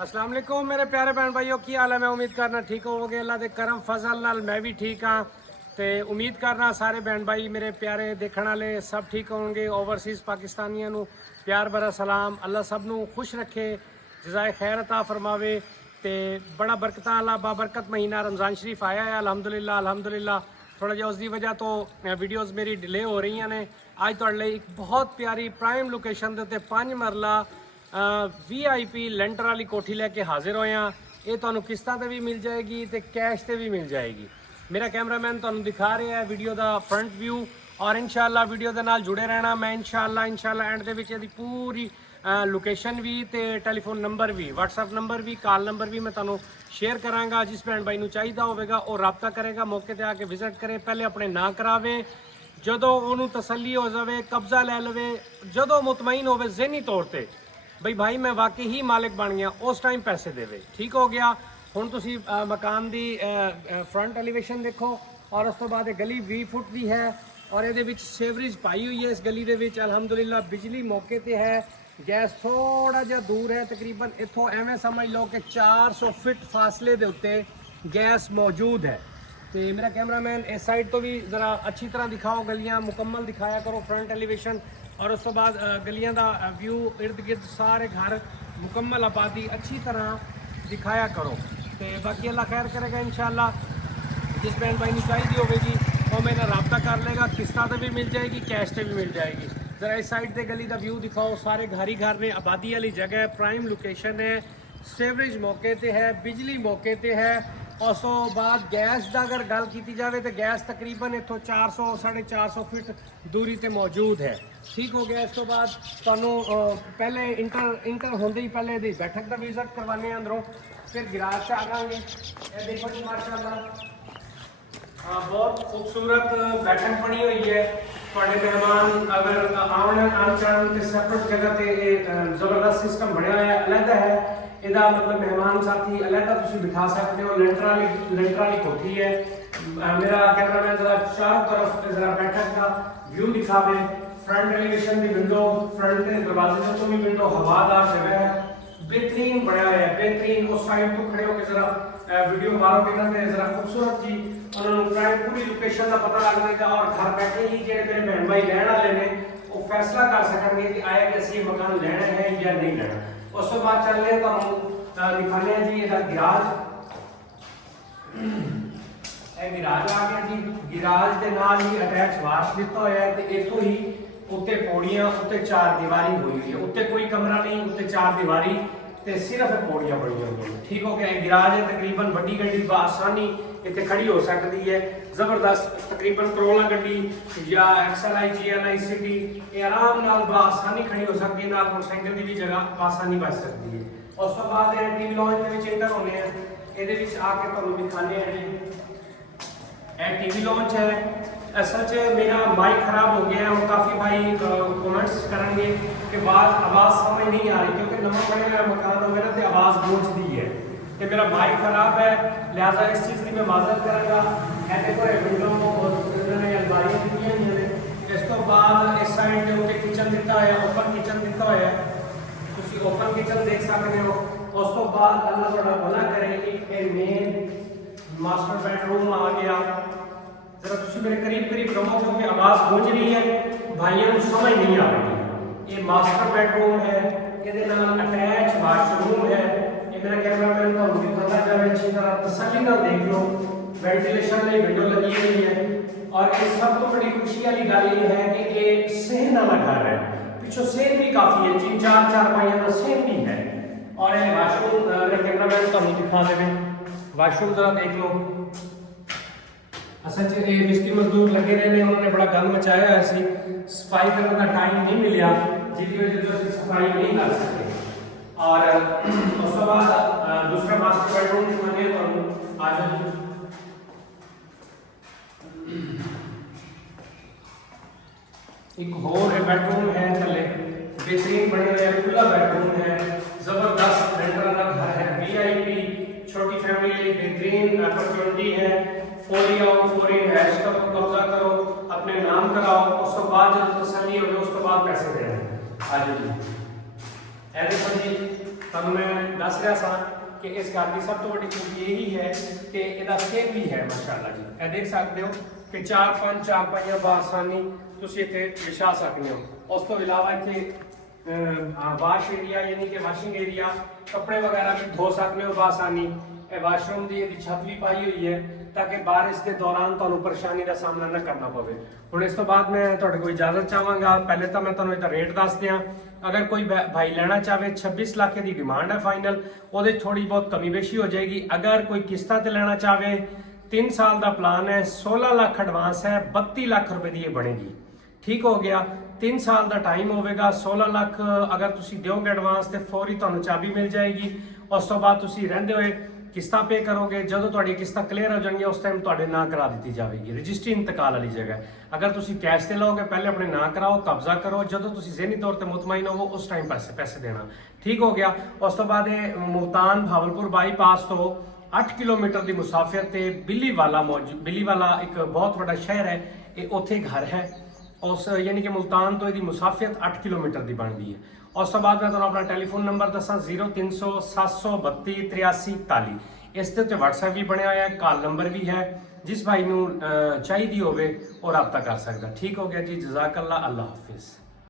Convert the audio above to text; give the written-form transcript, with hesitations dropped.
अस्सलाम वालेकुम मेरे प्यारे भैन भाइयों की हाल है। मैं उम्मीद करना ठीक होवोगे। अल्लाह दे करम फजल नाल मैं भी ठीक हाँ। तो उम्मीद करना सारे भैन भाई मेरे प्यारे देखने वाले सब ठीक होंगे। ओवरसीज़ पाकिस्तानियों नू प्यार भरा सलाम। अल्लाह सब नू खुश रखे, जज़ाए खैर अता फरमावे। तो बड़ा बरकत वाला बाबरकत महीना रमज़ान शरीफ आया है। अल्हम्दुलिल्लाह अल्हम्दुलिल्लाह। थोड़ा जिहा उसकी वजह तो वीडियोज़ मेरी डिले हो रही ने। अज तुहाडे लई एक बहुत प्यारी प्राइम लोकेशन के उत्ते 5 मरला VIP लेंटर वाली कोठी लैके हाजिर होए हैं। ये तुहानू किस्तां ते भी मिल जाएगी तो कैश ते भी मिल जाएगी। मेरा कैमरामैन तुहानू दिखा रहा है वीडियो का फ्रंट व्यू और इंशाअल्लाह वीडियो के नाल जुड़े रहना। मैं इंशाअल्लाह एंड दे विच इहदी पूरी लोकेशन भी तो टैलीफोन नंबर भी, WhatsApp नंबर भी, कॉल नंबर भी मैं तुहानू शेयर करांगा। जिस भैन भाई नू चाहिदा होवेगा और रबता करेगा, मौके पर आके विजिट करे, पहले अपने नाम करावे, जदों उहनू तसल्ली हो जाए कब्जा लै लवे, जदों मुतमईन होवे ज़हनी तौर पर भाई मैं वाकई ही मालिक बन गया, उस टाइम पैसे देवे। ठीक हो गया। हुण तुसी मकान की फ्रंट एलिवेशन देखो और उस तो बाद गली 20 फुट की है और ये सेवरेज पाई हुई है। इस गली के अलहमदुलिल्लाह बिजली मौके पर है। गैस थोड़ा जहा दूर है, तकरीबन इतों एवं समझ लो कि 400 फिट फासले के उत्ते गैस मौजूद है। तो मेरा कैमरामैन इस साइड तो भी ज़रा अच्छी तरह दिखाओ, गलियाँ मुकम्मल दिखाया करो, फ्रंट एलिवेशन और उस तो बाद गलियां का व्यू, इर्द गिर्द सारे घर मुकम्मल आबादी अच्छी तरह दिखाया करो। तो बाकी अल्लाह खैर करेगा इंशाअल्लाह। जिस भैन भाई ने चाहिए होगी वो मेरा रबता कर लेगा, किस्तां ते भी मिल जाएगी, कैश ते भी मिल जाएगी। ज़रा इस साइड से गली का व्यू दिखाओ, सारे घर ही घर ने, आबादी वाली जगह है, प्राइम लोकेशन है, सेवरेज मौके पर है, बिजली मौके पर है। उस तो बाद गैस का अगर गल की जाए तो गैस तकरीबन इतों 400 450 फिट दूरी पर मौजूद है। ठीक हो गया। इस तो बाद तुहानू पहले इंटर होंदे ही पहले दी बैठक का विजिट करवाने अंदरों, फिर गिराज से आवांगे। ये देखो जी माशाअल्लाह बहुत खूबसूरत बैठक बनी हुई है। थोड़े मेहमान अगर आन जान तो सैपरेट जगह पर जबरदस्त सिस्टम बनया हुआ है, अलग है। ਇਹਦਾ मतलब मेहमान साथी अलहदा तुम बिठा सकते हो। लेंटर वाली कोठी है। मेरा कैमरामैन जरा चारों तरफ जरा बैठक का व्यू दिखावे। फ्रंट एलिवेशन की विंडो, फ्रंट के दरवाजे तो भी विंडो, हवादार जगह है, बेहतरीन बनाया है, बेहतरीन। उस साइड तो खड़े होकर जरा वीडियो मारोगे ना तो जरा खूबसूरत जी उन्होंने पूरी लोकेशन का पता लग जाएगा और घर बैठे ही जो मेरे बहन भाई लैन वाले ने वो फैसला कर सकेंगे कि आया कि असं ये मकान लेना है या नहीं लेना। उस तो बाद चल रहे तो दिखाने जी ये गिराज, गिराज आ गया जी। गिराज के नाल ही अटैच वाश दिता होया है। तो इतों ही उत्ते पौड़ियां, उत्ते 4 दीवारी हुई हुई है, उत्ते कोई कमरा नहीं, उत्ते 4 दीवारी ते सिर्फ पौड़ियां बनी हुई हैं। ठीक हो गया। गिराज है, तकरीबन वड्डी गड्डी बआसानी इतने खड़ी हो सकती है, जबरदस्त। तकरीबन करोला गड्डी या XLI GLI सिटी ये आराम नाल बआसानी खड़ी हो सकती है, नाल मोटरसाइकिल की भी जगह बआसानी बच सकती है। उस तो बाद टीवी लॉन्च के इंटर होने हैं, ये आके तुहानू दिखाने हैं जी। टीवी लॉन्च है। असल च मेरा माइक खराब हो गया है और काफ़ी भाई कमेंट्स करेंगे कि आवाज़ समझ नहीं आ रही, क्योंकि नवा बने हुआ मकान हो ना तो आवाज़ गूंजती है। तो मेरा माइक खराब है, लिहाजा इस चीज़ की मैं माजरत करूँगा। देखो विंडो उन्होंने अलमारियाँ दी हुई हैं। इस तो बाद इस साइड के उत्ते किचन दिता है, ओपन किचन दिता है, तुम ओपन किचन देख सकते हो। उस तो बाद अल्लाह थोड़ा भला करे एक मेन मास्टर बेडरूम आ गया। जरा तुम मेरे करीब रहो क्योंकि आवाज़ गूंज रही है, भाइयों को समझ नहीं आ रही। ये मास्टर बेडरूम है, ये अटैच वाशरूम है। ये मेरा कैमरामैन को दिखाना चाहे अच्छी तरह तसल्ली ना देख लो। वेंटिलेशन में विंडो लगी हुई है और ये सब तो बड़ी खुशी वाली गल ये है कि ये सहन वाला घर है। पिछों सहन भी काफ़ी है, 3-4 पाइयों का सहन भी है। और ये वाशरूम मेरा कैमरामैन को दिखा देवे। वाशरूम जरा देख लो। असल च मिस्त्री मजदूर लगे रहे, उन्होंने बड़ा गंद मचाया है, सफाई करने का टाइम नहीं मिला, जिसकी वजह से सफाई नहीं कर सके। और उस बाद दूसरा मास्टर बेडरूम दिखाने तो आ जाओ। एक होर बेडरूम है थले, बेहतरीन बने हुए, खुला बेडरूम है, जबरदस्त रेंटर का घर है, VIP छोटी फैमिली बेहतरीन अपॉर्चुनिटी है। 4 इन हैश करो, कब्जा करो, अपने नाम कराओ, उस तो बाद जब तसल्ली हो जाए उस तो बाद पैसे देना। आ जाओ जी। देखो जी ਤੁਹਾਨੂੰ ਮੈਂ ਦੱਸ ਰਿਹਾ ਸਾਂ ਕਿ ਇਸ ਘਰ ਦੀ ਸਭ ਤੋਂ ਵੱਡੀ ਖੂਬੀ ਇਹੀ ਹੈ ਕਿ ਇਹਦਾ ਸੇਮ ਵੀ ਹੈ ਮਾਸ਼ਾਅੱਲਾ ਜੀ। ਇਹ ਦੇਖ ਸਕਦੇ ਹੋ ਕਿ 4-5 ਚਾਰਪਾਈਆਂ ਬਾਸਾਨੀ ਤੁਸੀਂ ਇੱਥੇ ਵਿਛਾ ਸਕਦੇ ਹੋ। ਉਸ ਤੋਂ ਇਲਾਵਾ ਇੱਥੇ ਵਾਸ਼ ਏਰੀਆ ਯਾਨੀ ਕਿ ਵਾਸ਼ਿੰਗ ਏਰੀਆ, ਕੱਪੜੇ ਵਗੈਰਾ ਵੀ ਧੋ ਸਕਦੇ ਹੋ ਬਾਸਾਨੀ। ਇਹ ਵਾਸ਼ਰੂਮ ਦੀ ਇਹਦੀ ਛੱਤ ਵੀ ਪਾਈ ਹੋਈ ਹੈ ਤਾਂ ਕਿ ਬਾਰਿਸ਼ ਦੇ ਦੌਰਾਨ ਤੁਹਾਨੂੰ ਪਰੇਸ਼ਾਨੀ ਦਾ ਸਾਹਮਣਾ ਨਾ ਕਰਨਾ ਪਵੇ। ਹੁਣ ਇਸ ਤੋਂ ਬਾਅਦ ਮੈਂ ਤੁਹਾਡੇ ਕੋਲ ਇਜਾਜ਼ਤ ਚਾਹਾਂਗਾ। ਪਹਿਲੇ ਤਾਂ ਮੈਂ ਤੁਹਾਨੂੰ ਇਹਦਾ ਰੇਟ ਦੱਸ ਦਿਆਂ। अगर कोई भाई लेना चाहे 26 लाख की डिमांड है फाइनल, वो थोड़ी बहुत कमी बेशी हो जाएगी। अगर कोई किस्ता ते लेना चाहे 3 साल का प्लान है, 16 लाख एडवांस है, 32 लाख रुपए की ये बनेगी। ठीक हो गया, 3 साल का टाइम होगा। 16 लाख अगर तुम दोगे एडवांस तो फौरी तुम्हें चाबी मिल जाएगी। उस तो बाद तुम रहिंदे हुए किस्तां पे करोगे, जो तुहाडी किस्तां क्लीयर हो जाएंगी उस टाइम तुहाडे नां करा दी जाएगी। रजिस्ट्री इंतकाल वाली जगह। अगर तुम कैश से लोगे पहले अपने नां कराओ, कब्जा करो, जो तुम ज़हनी तौर पर मुतमईन होवो उस टाइम पैसे देना। ठीक हो गया। उस तो बाद मुल्तान भावलपुर बाईपास तो 8 किलोमीटर की मुसाफिर ते बिलीवाला बिलीवाला एक बहुत बड़ा शहर है, ये उत्थे घर है। उस यानी कि मुल्तान तो यदि मुसाफियत 8 किलोमीटर की बनती है। उस तो बाद मैं तुहानू अपना टेलीफोन नंबर दसा 0300 732 83 41। इस ते व्हाट्सएप भी बनया हुआ है, कॉल नंबर भी है। जिस भाई नू चाहिए होवे और रब्ता कर सकता। ठीक हो गया जी, जज़ाकल्लाह, अल्लाह हाफिज़।